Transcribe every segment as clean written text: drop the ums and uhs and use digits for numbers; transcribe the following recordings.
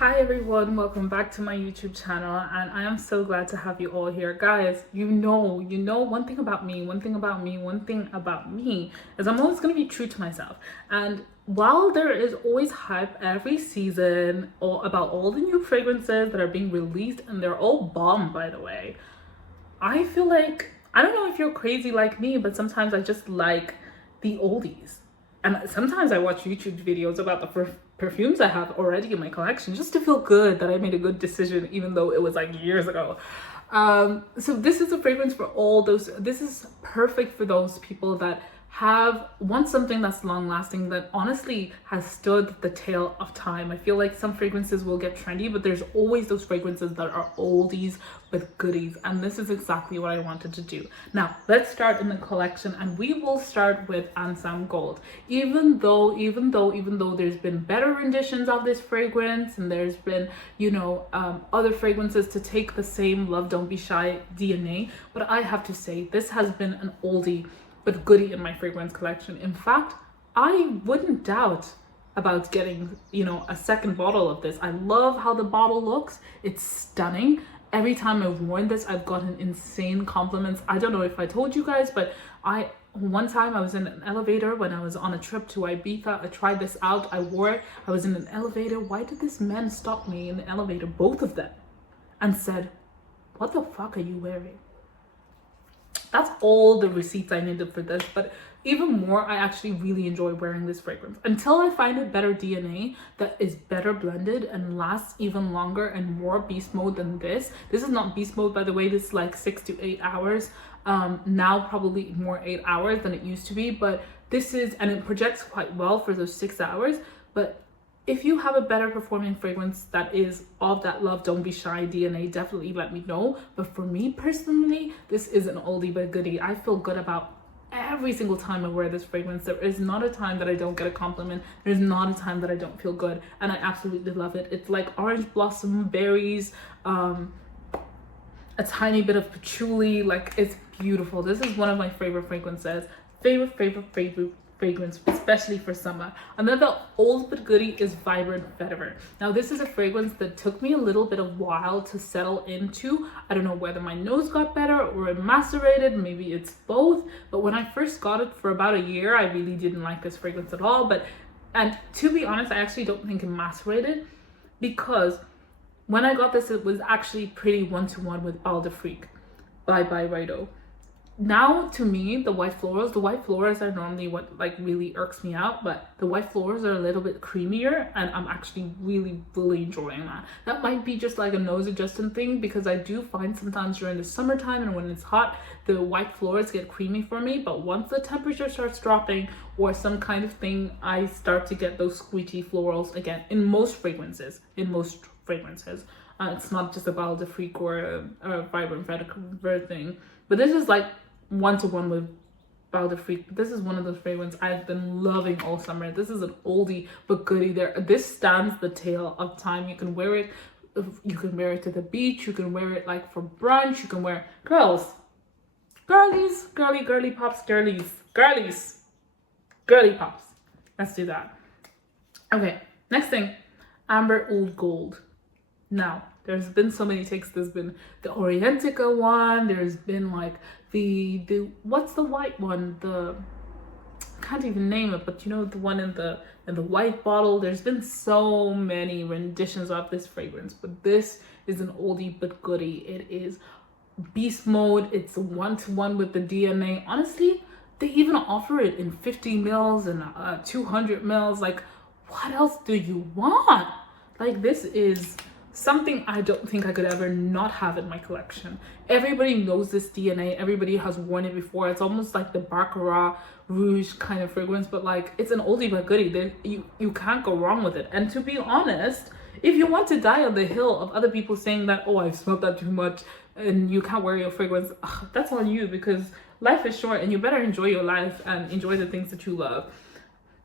Hi everyone, welcome back to my YouTube channel, and I am so glad to have you all here. Guys, you know one thing about me is I'm always going to be true to myself. And while there is always hype every season about all the new fragrances that are being released, and they're all bomb, by the way, I feel like, I don't know if you're crazy like me, but sometimes I just like the oldies. And sometimes I watch YouTube videos about the perfumes I have already in my collection just to feel good that I made a good decision, even though it was like years ago. So this is a fragrance for all those. This is perfect for those people that want something that's long lasting, that honestly has stood the tale of time. I feel like some fragrances will get trendy, but there's always those fragrances that are oldies but goodies, and this is exactly what I wanted to do. Now let's start in the collection, and we will start with Anam Gold. Even though there's been better renditions of this fragrance, and there's been other fragrances to take the same Love Don't Be Shy DNA, but I have to say this has been an oldie but goodie in my fragrance collection. In fact, I wouldn't doubt about getting a second bottle of this. I love how the bottle looks. It's stunning. Every time I've worn this, I've gotten insane compliments. I don't know if I told you guys, but one time I was in an elevator when I was on a trip to Ibiza. I tried this out, I wore it. I was in an elevator. Why did this man stop me in the elevator, both of them, and said, "What the fuck are you wearing?" That's all the receipts I needed for this. But even more, I actually really enjoy wearing this fragrance until I find a better DNA that is better blended and lasts even longer and more beast mode than this. This is not beast mode, by the way. This is like 6 to 8 hours. Now probably more 8 hours than it used to be, but this is, and it projects quite well for those 6 hours. But if you have a better performing fragrance that is of that Love Don't Be Shy DNA, definitely let me know. But for me personally, this is an oldie but goodie. I feel good about every single time I wear this fragrance. There is not a time that I don't get a compliment. There's not a time that I don't feel good, and I absolutely love it. It's like orange blossom, berries, a tiny bit of patchouli. Like, it's beautiful. This is one of my favorite fragrances. Favorite fragrance, especially for summer. Another old but goodie is Vibrant Vetiver. Now this is a fragrance that took me a little bit of while to settle into. I don't know whether my nose got better or it macerated, maybe it's both, but when I first got it for about a year, I really didn't like this fragrance at all. And to be honest, I actually don't think it macerated, because when I got this, it was actually pretty one-to-one with Bal de Freak by Rido. Now, to me, the white florals are normally what like really irks me out, but the white florals are a little bit creamier, and I'm actually really enjoying that. That might be just like a nose adjusting thing, because I do find sometimes during the summertime and when it's hot, the white florals get creamy for me, but once the temperature starts dropping or some kind of thing, I start to get those squeaky florals again in most fragrances. It's not just a Bal de Freak or a Vibrant Vetiver thing, but this is like one-to-one with Bal de Freak. This is one of those fragrances I've been loving all summer. This is an oldie but goodie. This stands the tale of time. You can wear it to the beach, you can wear it like for brunch, you can wear girly pops. Let's do that. Okay, next thing, Amber Old Gold. Now there's been so many takes. There's been the Orientica one, there's been like the what's the white one, I can't even name it, but the one in the white bottle. There's been so many renditions of this fragrance, but this is an oldie but goodie. It is beast mode. It's one-to-one with the DNA. Honestly, they even offer it in 50 mils and 200 mils. Like, what else do you want? Like, this is something I don't think I could ever not have in my collection. Everybody knows this DNA. Everybody has worn it before. It's almost like the Baccarat Rouge kind of fragrance, but like, it's an oldie but goodie. You can't go wrong with it. And to be honest, if you want to die on the hill of other people saying that, oh, I've smelled that too much and you can't wear your fragrance, that's on you, because life is short and you better enjoy your life and enjoy the things that you love.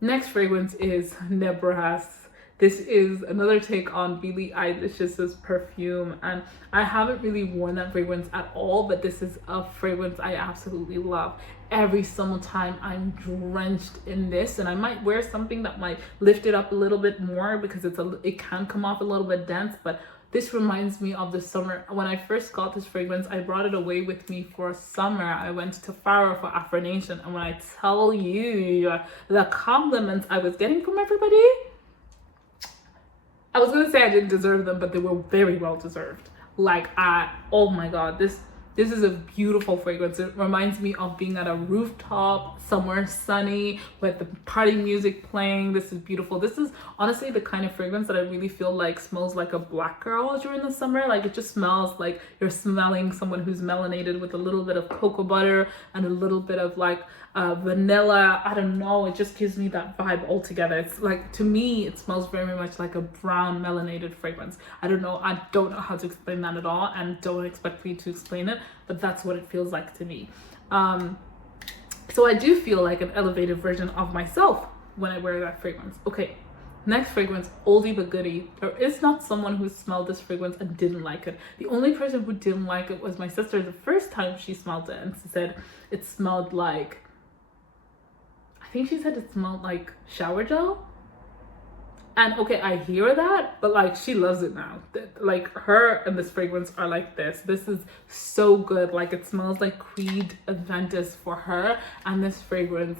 Next fragrance is Nebraas. This is another take on Billie Eilish's perfume, and I haven't really worn that fragrance at all, but this is a fragrance I absolutely love. Every summertime I'm drenched in this, and I might wear something that might lift it up a little bit more because it can come off a little bit dense, but this reminds me of the summer. When I first got this fragrance, I brought it away with me for summer. I went to Faro for Afro Nation, and when I tell you the compliments I was getting from everybody, I was gonna say I didn't deserve them, but they were very well deserved. Like, oh my god, this is a beautiful fragrance. It reminds me of being at a rooftop somewhere sunny with the party music playing. This is beautiful. This is honestly the kind of fragrance that I really feel like smells like a black girl during the summer. Like, it just smells like you're smelling someone who's melanated with a little bit of cocoa butter and a little bit of like vanilla. I don't know, it just gives me that vibe altogether. It's like, to me, it smells very much like a brown melanated fragrance. I don't know how to explain that at all, and don't expect me to explain it, but that's what it feels like to me. So I do feel like an elevated version of myself when I wear that fragrance. Okay, next fragrance, Oldie But Goodie. There is not someone who smelled this fragrance and didn't like it. The only person who didn't like it was my sister the first time she smelled it, and she said it smelled like, I think she said it smelled like shower gel. And okay, I hear that, but like, she loves it now. Like, her and this fragrance are like this. This is so good. Like, it smells like Creed Aventus for her. And this fragrance,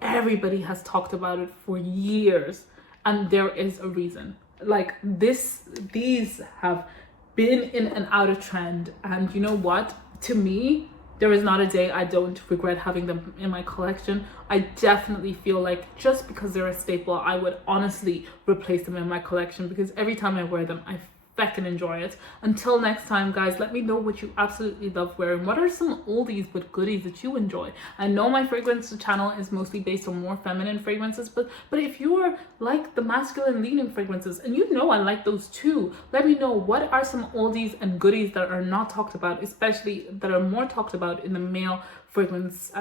everybody has talked about it for years. And there is a reason. Like, these have been in and out of trend. And you know what? To me, there is not a day I don't regret having them in my collection. I definitely feel like just because they're a staple, I would honestly replace them in my collection, because every time I wear them, I feckin' enjoy it. Until next time, guys, let me know what you absolutely love wearing. What are some oldies but goodies that you enjoy? I know my fragrance channel is mostly based on more feminine fragrances, but if you're like the masculine leaning fragrances, and you know I like those too, let me know what are some oldies and goodies that are not talked about, especially that are more talked about in the male fragrance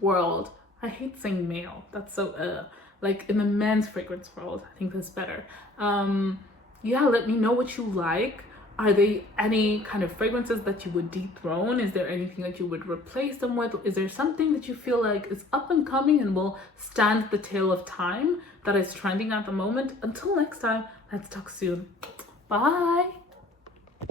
world. I hate saying male, that's so like in the men's fragrance world, I think that's better. Yeah, let me know what you like. Are there any kind of fragrances that you would dethrone? Is there anything that you would replace them with? Is there something that you feel like is up and coming and will stand the tale of time that is trending at the moment? Until next time, let's talk soon. Bye.